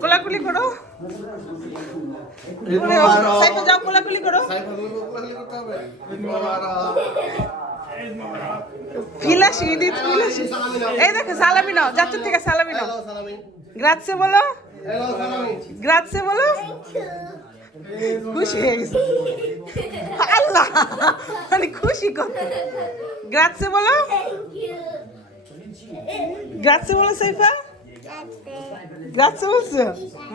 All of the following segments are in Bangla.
কোলাকুলি করো। সাইকেল যাও কোলাকুলি করো। ফিলাসি ঈদ ফিলাসি এই দেখো সালামি নাও। যাচ্ছ থেকে সালামি নাও। গ্রাৎসে বলো। গ্রাৎসে বলো। খুশি হয়ে গেছে। আল্লাহ মানে খুশি কত গ্রাৎসে বলো। গ্রাৎসে বলো সাইফা। গ্রাৎসে বলছো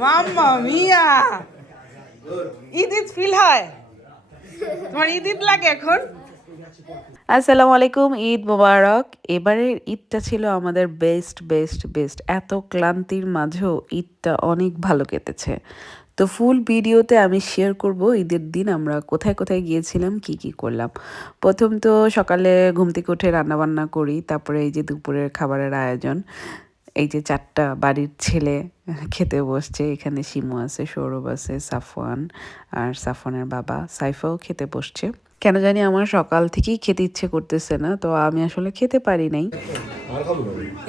মাম্মা মিয়া ঈদ ঈদ ফিল হয় তোমার ঈদ লাগে এখন? আসসালামু আলাইকুম, ঈদ মোবারক। এবারের ঈদটা ছিল আমাদের বেস্ট বেস্ট বেস্ট এত ক্লান্তির মাঝেও ঈদটা অনেক ভালো কেটেছে। তো ফুল ভিডিওতে আমি শেয়ার করব ঈদের দিন আমরা কোথায় কোথায় গিয়েছিলাম, কি কি করলাম। প্রথম তো সকালে ঘুম থেকে উঠে রান্নাবান্না করি, তারপরে এই যে দুপুরের খাবারের আয়োজন। এই যে চারটা বাড়ির ছেলে খেতে বসছে, এখানে শিমু আছে, সৌরভ আছে, সাফওয়ান আর সাফওয়ানের বাবা সাইফাও খেতে বসছে। কেন জানি আমার সকাল থেকেই খেতে ইচ্ছে করতেছে না, তো আমি আসলে খেতে পারি নাই।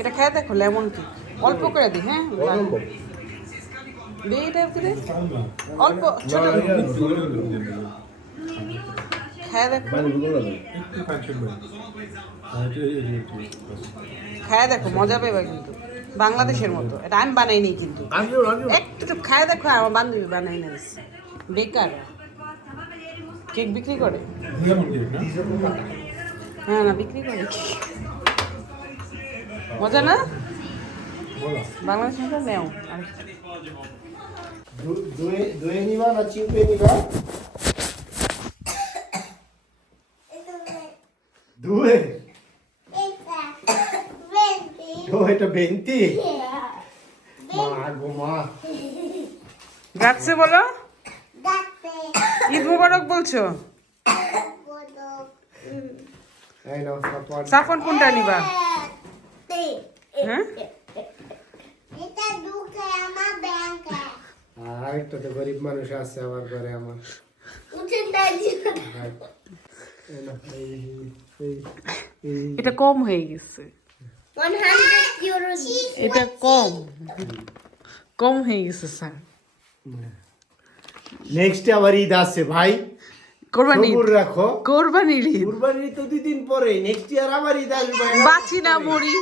এটা খেয়ে দেখো, লেমন অল্প করে দিই হ্যাঁ? অল্প, ছোট দেখো। দেখো, মজা পাবে কিন্তু। বাংলাদেশের মতো এটা আমি বানাইনি কিন্তু একটু খায় দেখো আমার বান্ধবী বানাই না বেকার কেক বিক্রি করে হ্যাঁ না বিক্রি করে মজা না বাংলাদেশের মতো নেও আরেকটু। দুয়ে নিবা না চিপে নিবা দুয়ে ও এটা বেন্তি মা গো মা। গাছে বলো। ঈদ মুবারক বলছো? সাফন কোনটা নিবা? হ্যাঁ? তো গরিব মানুষ আছে আমার ঘরে আমার। এটা কম হয়ে গেছে। এটা কম। কম হয়ে গেছে স্যার। নেক্সট আবার ঈদ আছে ভাই। কোরবানি রাখো। কোরবানির ঈদ। কুরবানি তো দুই দিন পরে। নেক্সট ইয়ার আবার ঈদ আসবে। বাঁচি না মরি।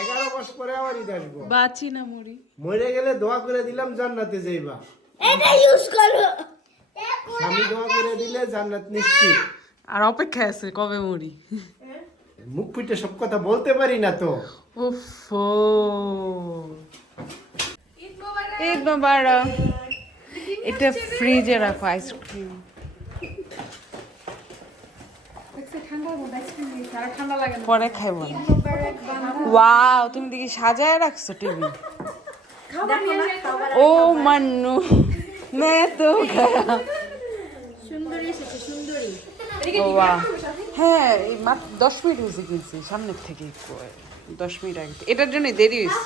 এগারো মাস পরে আবার ঈদ আসব। বাঁচি না মরি। মরে গেলে দোয়া করে দিলাম জান্নাতে যাইবা। স্বামী দোয়া করে দিলে জান্নাত নিশ্চিত। আর অপেক্ষা আছে কবে মরি। মুখ পিটে সব কথা বলতে পারি না তো। উফ ঈদ মোবারক। এটা ফ্রিজে রাখো আইসক্রিম। পরে খাইব ওয়াও তুমি দেখি সাজায় রাখছো টিভি? ও মান্নু মে তো। ও বাহ। হ্যাঁ এই মাত্র দশ মিনিট হয়েছে কিনছি, সামনের থেকে দশ মিনিট আগে এটার জন্য দেরি হয়েছে।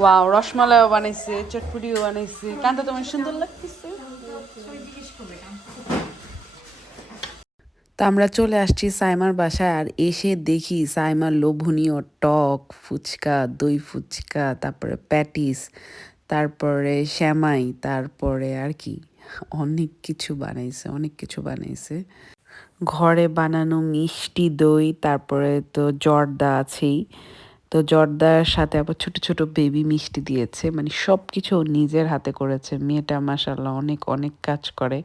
ওয়াও, রসমালাইও বানাইছে চটপুরিও বানাইছে। কান্তা তোমার সুন্দর লাগতেছে। তো আমরা চলে আসছি সাইমার বাসায় আর এসে দেখি সাইমার লোভনীয় টক, ফুচকা, দই ফুচকা, তারপরে প্যাটিস। তারপরে শ্যামাই, তারপরে আর কি। অনেক কিছু বানাইছে, অনেক কিছু বানাইছে। ঘরে বানানো মিষ্টি দই, তারপরে তো জর্দা আছেই। তো জর্দার সাথে আবার ছোট ছোট বেবি মিষ্টি দিয়েছে। মানে সব কিছু নিজের হাতে করেছে। মেয়েটা মাসাল্লাহ অনেক অনেক কাজ করে।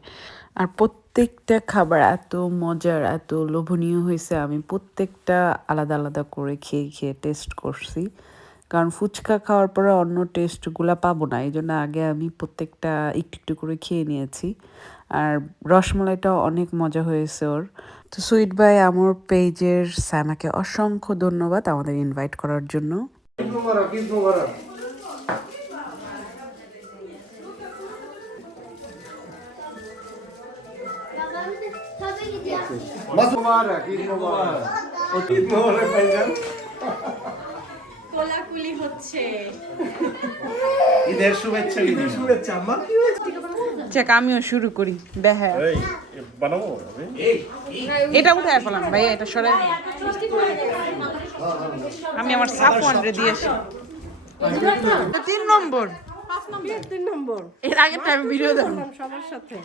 আর প্রত্যেকটা খাবার এত মজার, এত লোভনীয় হয়েছে। আমি প্রত্যেকটা আলাদা আলাদা করে খেয়ে খেয়ে টেস্ট করছি। কারণ ফুচকা খাওয়ার পরে অন্য টেস্টগুলো পাবো না। এই জন্য আগে আমি প্রত্যেকটা একটু একটু করে খেয়ে নিয়েছি। আর রসমলাইটাও অনেক মজা হয়েছে ওর। তো সুইট ভাই আমার পেজের স্যামাকে অসংখ্য ধন্যবাদ আমাদের ইনভাইট করার জন্য। মোবারক ঈদ মোবারক। ঈদ মোবারক ভাইজান। কোলাকুলি হচ্ছে। ঈদের শুভেচ্ছা ঈদের শুভেচ্ছা আম্মা। যাক আমিও শুরু করি। বেহা বানাবো? এটা উঠে ফেলাম ভাই এটা সরে আমি আমার সাফওয়ান রে দিয়েছি তিন নম্বর। তিন নম্বর। এর আগে আমি ভিডিও দেখো সবার সাথে।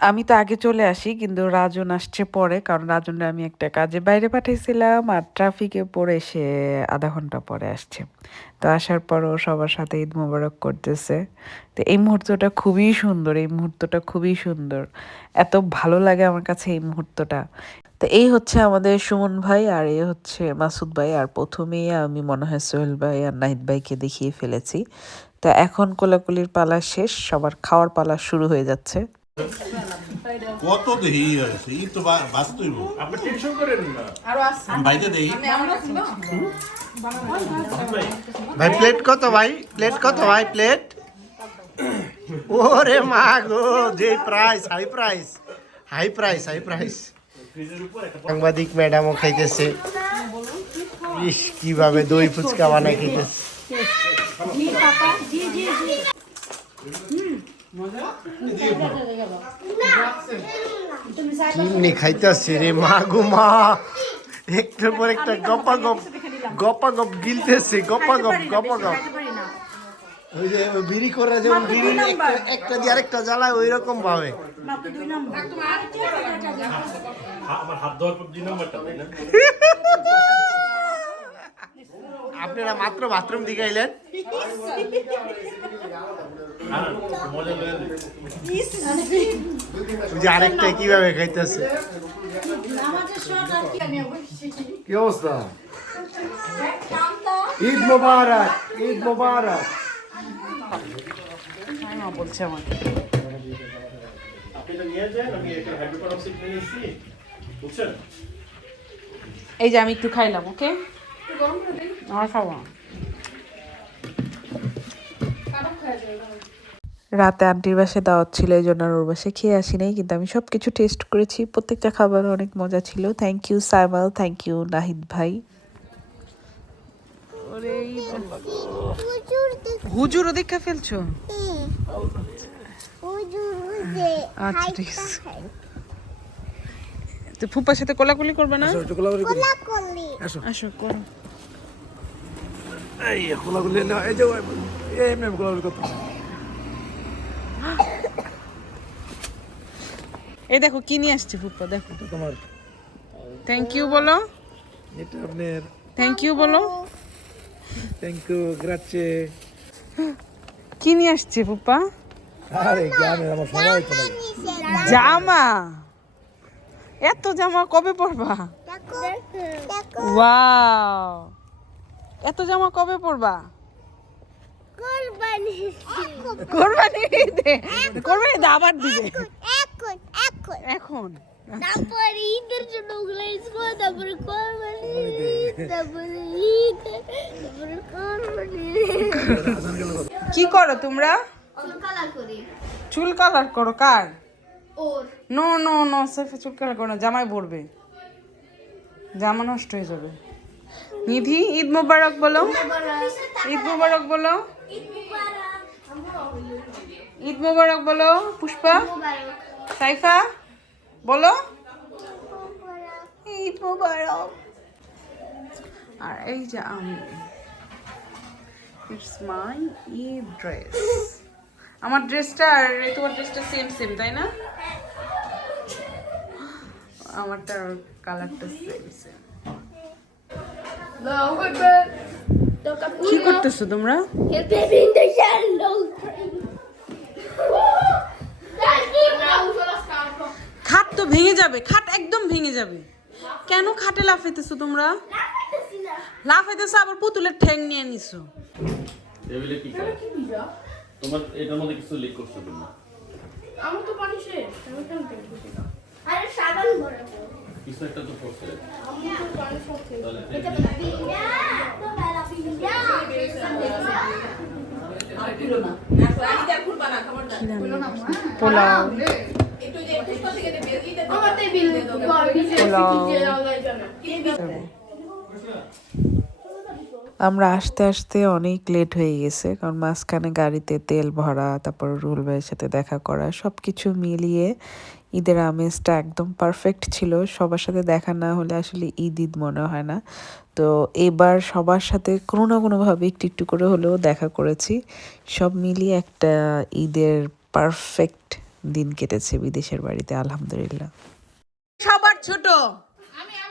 আমি তো আগে চলে আসি, কিন্তু রাজন আসছে পরে, কারণ রাজনরে আমি একটা কাজে বাইরে পাঠিয়েছিলাম আর ট্রাফিকে পড়ে সে আধা ঘণ্টা পরে আসছে। তো আসার পরও সবার সাথে ঈদ মোবারক করতেছে। তো এই মুহূর্তটা খুবই সুন্দর, এই মুহূর্তটা খুবই সুন্দর। এত ভালো লাগে আমার কাছে এই মুহূর্তটা। তো এই হচ্ছে আমাদের সুমন ভাই আর এই হচ্ছে মাসুদ ভাই, আর প্রথমেই আমি মনে হয় সোহেল ভাই আর নাহিদ ভাইকে দেখিয়ে ফেলেছি। তো এখন কোলাকুলির পালা শেষ, সবার খাওয়ার পালা শুরু হয়ে যাচ্ছে। কত দেহি হয়েছে ই তো বাস্তব আপনি টেনশন করেন না। বাইতে দেহি ভাই প্লেট কত ভাই? প্লেট কত ভাই? প্লেট ওরে মা গো যে price high price high price high price সাংবাদিক ম্যাডামও খাইতেছে। ইস কীভাবে দই ফুচকা বানাই খাইতেছে। কিমনি খাইতেছে রে মা গো মা। একটার পর একটা গপা গপ গপা গপ গিলতেছে গপা গপ গপা গপ। ওই যে বিড়ি করে যেমন বিড়ি একটা- একটা দিয়ে আরেকটা জ্বালায় ওই রকম ভাবে আমার হাত ধোয়ার পর দুই নম্বরটা তাই না। আপনারা মাত্র বাথরুম দিকে যে আরেকটা কীভাবে খাইতেছে? কি অবস্থা? ঈদ মোবারক ঈদ মোবারক। বলছে আমাকে। এই যে আমি একটু খাইলাম ওকে। রাতে আন্টির বাসে দাওয়াত ছিল এই জন্য আর ওর বাসে খেয়ে আসি নাই কিন্তু আমি সব কিছু টেস্ট করেছি। প্রত্যেকটা খাবার অনেক মজা ছিল। Thank you Saimal thank you Nahid ভাই। হুজুর দেখা ফেলছো? আচ্ছা ঠিক আছে। তো ফুপার সাথে কোলাকুলি করবে না? আসো আসো। করো। এই কোলাকুলি না এই যে এই মেম কোলাকুলি করতে এই দেখো কি নিয়ে আসছে ফুপ্পা দেখো। তোমার। থ্যাংক ইউ বলো। এটা আপনার। থ্যাংক ইউ বলো। থ্যাংক ইউ গ্রাচে কি নিয়ে আসছে ফুপ্পা আরে গ্রামের আমার সবাই তো জামা। এত জামা কবে পরবা? ওয়াও। এত জামা কবে পরবা? কোরবানি ঈদে। কোরবানি ঈদে। আবার দিবে। এখন তারপরে ঈদের জন্য ওগুলো তারপরে কোরবানি তারপরে ঈদ তারপরে কোরবানি কি করো তোমরা? কালার করি। চুল কালার করো কার? নো নো নো সেফে চুল কালার করো না জামাই পড়বে। জামা নষ্ট হয়ে যাবে। নিধি ঈদ মোবারক বলো। ঈদ মোবারক। বলো। ঈদ মোবারক। বলো পুষ্পা। সাইফা বলো। ঈদ মোবারক। আর এই যে আমি ইটস মাই ঈদ ড্রেস আমার ড্রেসটা আর এই তোমার ড্রেসটা সেম সেম তাই না? আমারটা কালারটা সেম সেম কি করতেছো তোমরা. খাট তো ভেঙে যাবে খাট একদম ভেঙে যাবে। কেন খাটে লাফাইতেছো তোমরা? লাফাইতেছো আবার পুতুলের ঠ্যাং নিয়ে নিছো। কি করে তোমার এটার মধ্যে কিছু লিক করছ তুমি আমার তো পানি শেষ আমি কেন সেটা আরে সাবান ভরে কিছু একটা তো করছে আমার তো পানি সব শেষ তাহলে পোলাও। আমার টেবিল পোলাও। আমরা আসতে আসতে অনেক লেট হয়ে গেছে, কারণ মাঝখানে গাড়িতে তেল ভরা, তারপর রুল ভাইয়ের সাথে দেখা করা সব কিছু মিলিয়ে ঈদের আমেজটা একদম পারফেক্ট ছিল। সবার সাথে দেখা না হলে আসলে ঈদ ঈদ মনে হয় না। তো এবার সবার সাথে কোনো না কোনোভাবে একটু একটু করে হলেও দেখা করেছি। সব মিলিয়ে একটা ঈদের পারফেক্ট দিন কেটেছে বিদেশের বাড়িতে, আলহামদুলিল্লাহ। সবার ছোট।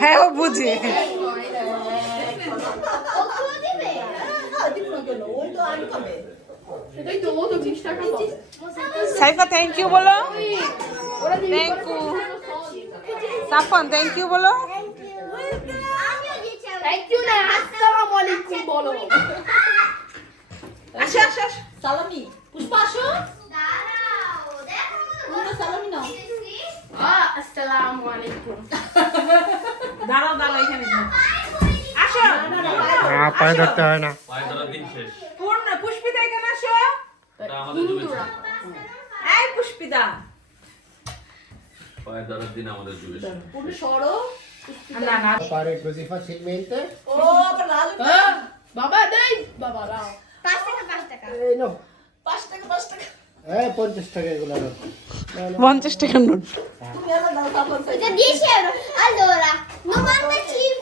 হ্যাঁ ও বুঝে। সেটাই তো ও তো বিশ টাকা পাবে। সাইফা থ্যাংক ইউ বলো। Thank you Safwan thank you বলো Thank you না, আসসালামু আলাইকুম বলো। আসো আসো আসো। সালামি পুষ্পা আসো তোমরা সালামি নাও আহ, আসসালামু আলাইকুম। দাঁড়াও দাঁড়াও এখানে দাঁড়াও। আসো পায়ে ধরতে হয় না। পায়ে ধরার দিন শেষ। পূর্ণ পুষ্পিতা এখানে আসো। এটা আমাদের জুড়েছে এই পুষ্পিতা। পায়ে ধরার দিন আমাদের জুড়েছে পুরো সরো না না। Pare così facilmente? ও লাল বাবা দেই। বাবা দাও পাঁচ টাকা এগুলো নোট। তুমি আবার দাও তারপর এটা 10 euro allora 95 euro চলো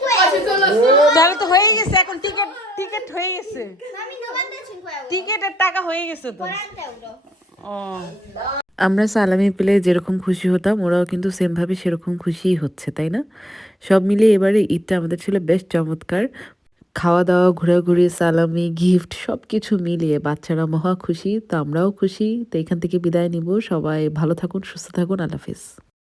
তাহলে তো হয়ে গেছে এখন টিকিট টিকিট হয়ে গেছে। mami 95 euro টিকিটের টাকা হয়ে গেছে তো। ও। আমরা সালামি পেলে যেরকম খুশি হতাম ওরাও কিন্তু সেমভাবে সেরকম খুশিই হচ্ছে তাই না? সব মিলিয়ে এবারে ঈদটা আমাদের ছিল বেশ চমৎকার। খাওয়া দাওয়া ঘোরাঘুরি সালামি গিফট সব কিছু মিলিয়ে বাচ্চারা মহা খুশি তো আমরাও খুশি তো এখান থেকে বিদায় নিব। সবাই ভালো থাকুন সুস্থ থাকুন আল্লাহ হাফিজ।